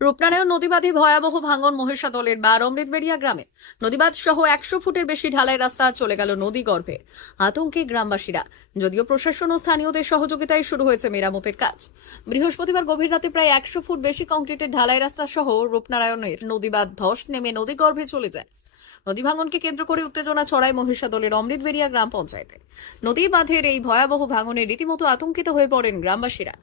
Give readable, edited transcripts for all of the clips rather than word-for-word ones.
রূপনারায়ণ নদীবাঁধে ভয়াবহ ভাঙন মহিষাদলের বার অমৃতবেড়িয়া গ্রামে। নদীবাঁধ সহ 100 ফুটের বেশি ঢালাই রাস্তা চলে গেল নদী গর্ভে। আতঙ্কে গ্রামবাসীরা, যদিও প্রশাসন ও স্থানীয়দের সহযোগিতায় শুরু হয়েছে মেরামতের কাজ। বৃহস্পতিবার গভীর রাতে প্রায় 100 ফুট বেশি কংক্রিটের ঢালাই রাস্তা সহ রূপনারায়ণের নদীবাঁধ ধস নেমে নদী গর্ভে চলে যায়। নদী ভাঙনকে কেন্দ্র করে উত্তেজনা ছড়ায় মহিষাদলের অমৃতবেড়িয়া গ্রাম পঞ্চায়েতে। নদী বাঁধের এই ভয়াবহ ভাঙনে রীতিমতো আতঙ্কিত হয়ে পড়েন গ্রামবাসীরা।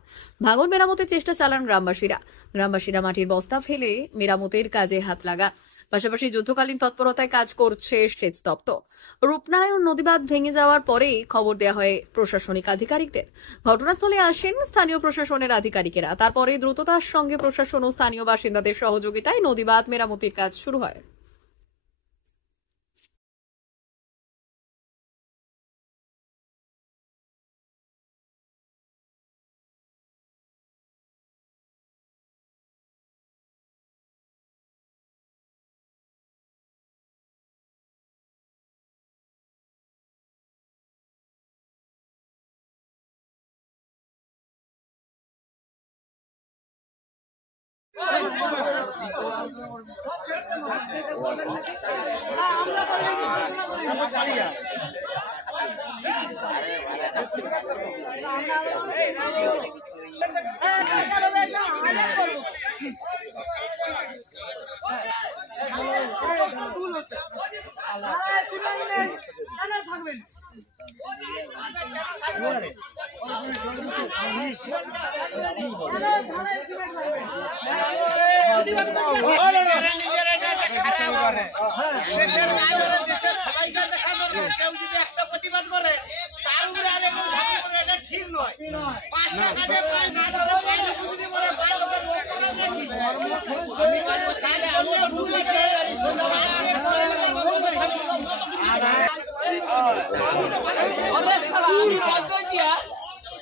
ভাঙন মেরামতের চেষ্টা চালান গ্রামবাসীরা মাটির বস্তা ফেলে মেরামতের কাজে হাত লাগান। পাশাপাশি যুদ্ধকালীন তৎপরতায় কাজ করছে সেচ দপ্তর। রূপনারায়ণ নদীবাঁধ ভেঙে যাওয়ার পরেই খবর দেওয়া হয় প্রশাসনিক আধিকারিকদের। ঘটনাস্থলে আসেন স্থানীয় প্রশাসনের আধিকারিকেরা। তারপরে দ্রুততার সঙ্গে প্রশাসন ও স্থানীয় বাসিন্দাদের সহযোগিতায় নদীবাঁধ মেরামতির কাজ শুরু হয়।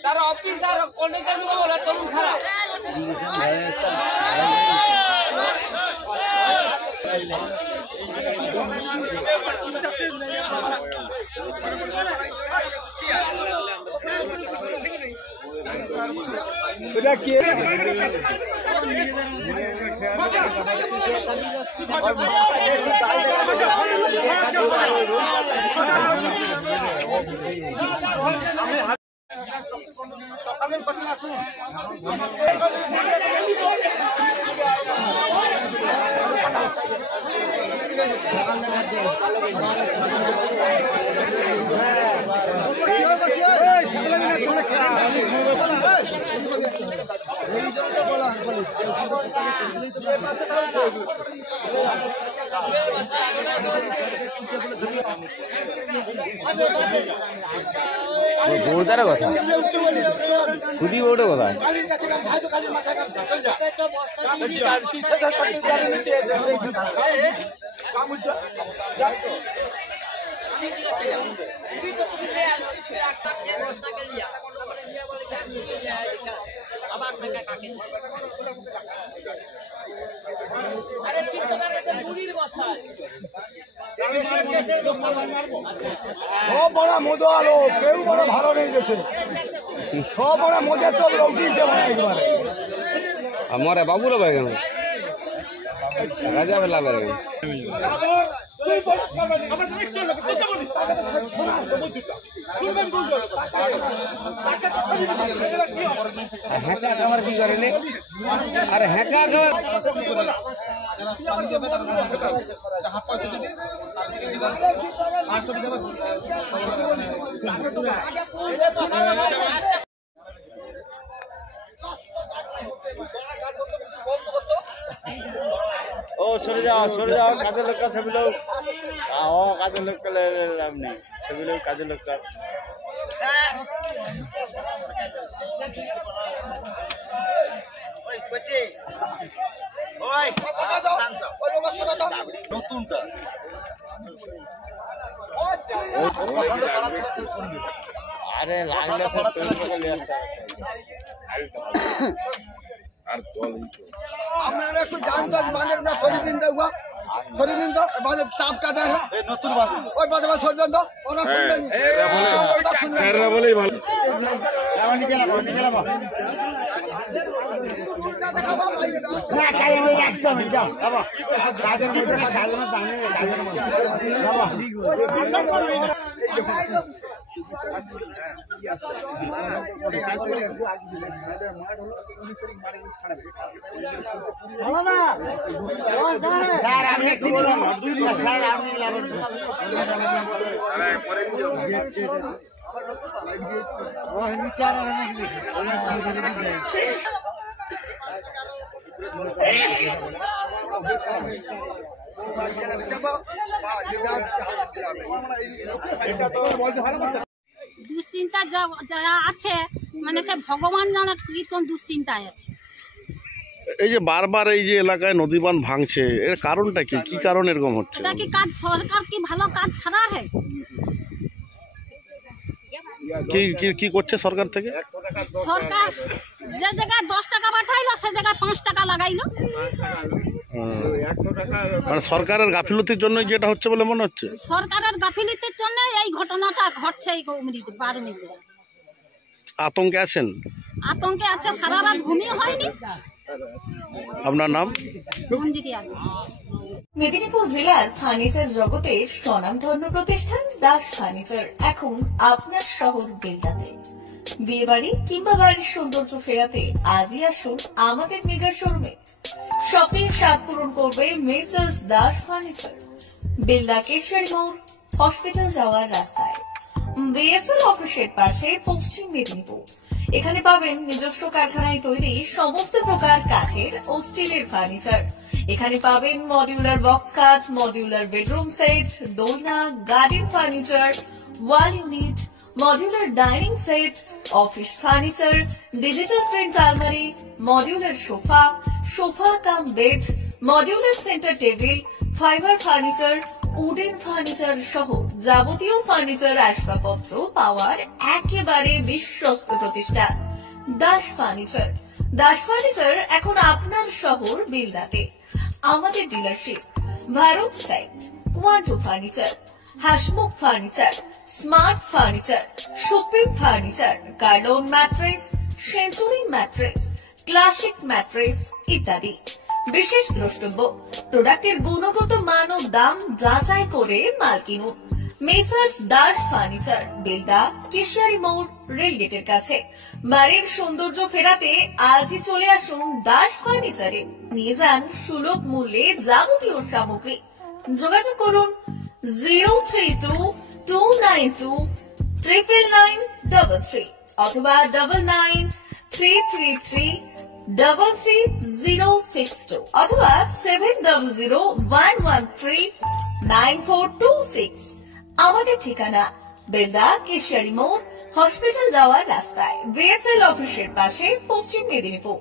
তারা অফিসার কোনে কেন বলে তরুণ খারাপ এটা কি বোর্ডার কথা খুদি বোর্ডের কথা সব বড় মজা আলো কেউ বড় ভালো নেই দেশে সব বড় মজা তো লৌটিছে একবারে আমার বাবুরা ভাই কেন রাজা বেলা বেড়ে হ্যাঁকা খাবার কি করেনি আরে হ্যাঁকা খাবার ও সরে যাও কাজের লোক ছবি লোক কাজের লোক লাভ নেই ছবি লোক কাজের লোক নতুনটা আরে লাগলে আর জল আপনারা একটু জানতেন বাঁধের না সরিয়ে দিন তো বাঁধের চাপ কাদা নতুন বাঁধ ওই বাঁধে সরিয়ে দেন তো ওরা শুনবেন বলেই ভালো দুশ্চিন্তা যারা আছে মানে সে ভগবান জানা কিরকম দুশ্চিন্তায় আছে। এই যে বারবার এই যে এলাকায় নদী বাঁধ ভাঙছে, এর কারণটা কি? কি কারণ এরকম হচ্ছে? এটা কি কাজ সরকার কি ভালো কাজ ছাড়া হয়? কি কি কি করছে সরকার থেকে? সরকার যে জায়গায় 10 টাকা পাঠাইলো সে জায়গায় 5 টাকা লাগাইলো। মানে সরকারের গাফিলতির জন্য যেটা হচ্ছে বলে মনে হচ্ছে। সরকারের গাফিলতির জন্য এই ঘটনাটা ঘটছে। এই কমিটিতে 12 মিনিট আতঙ্কে আছেন? আতঙ্কে আছে, সারা রাত ঘুমিয়ে হয়নি। আপনার নাম? মঞ্জিরি আছে। মেদিনীপুর জেলার ফার্নিচার জগতে স্বনামধন্য প্রতিষ্ঠান দাস ফার্নিচার এখন আপনার শহর বেলদাতে। বিয়ে বাড়ি কিংবা বাড়ির সৌন্দর্য ফেরাতে আজই আসুন আমাদের মেগা শোরুমে। শপিং স্বাদ পূরণ করবে মেসার্স দাস ফার্নিচার, বেলদা কেশরী মোড়, হসপিটাল যাওয়ার রাস্তায়, বিএসএল অফিসের পাশে, পশ্চিম মেদিনীপুর। এখানে পাবেন নিজস্ব কারখানায় তৈরি সমস্ত প্রকার কাঠের ও স্টিলের ফার্নিচার। এখানে পাবেন modular box cut, modular bedroom set, দোলনা, garden furniture, wall unit, modular dining set, office furniture, digital print আলমারি, modular sofa, sofa cum bed, modular centre table, fibre furniture, wooden furniture সহ যাবতীয় ফার্নিচার আসবাবপত্র পাওয়ার একেবারে বিশ্বস্ত প্রতিষ্ঠান দাস ফার্নিচার। দাস ফার্নিচার এখন আপনার শহর বেলদাতে। আমাদের dealership Bharat side, Quanto furniture, Hasmukh furniture, smart furniture, supreme furniture, Kurlon mattress, century mattress, classic mattress ইত্যাদি। বিশেষ দ্রষ্টব্য, প্রোডাক্টের গুণগত মান ও দাম যাচাই করে মাল কিনুন। মেসার্স দাস ফার্নিচার, বেলদা কেশিয়ারি মোড়, রেলগেটের কাছে। বাড়ির সৌন্দর্য ফেরাতে আজই চলে আসুন দাস ফার্নিচারে। নিয়ে যান সুলভ মূল্যে যাবতীয় সামগ্রী। যোগাযোগ করুন 032-292-99933 অথবা 99-333-33062 অথবা 7001139426। আমাদের ঠিকানা বেলদা কেশিয়ারি মোড়, হসপিটাল যাওয়ার রাস্তায়, বিএসএল অফিসের পাশে, পশ্চিম মেদিনীপুর।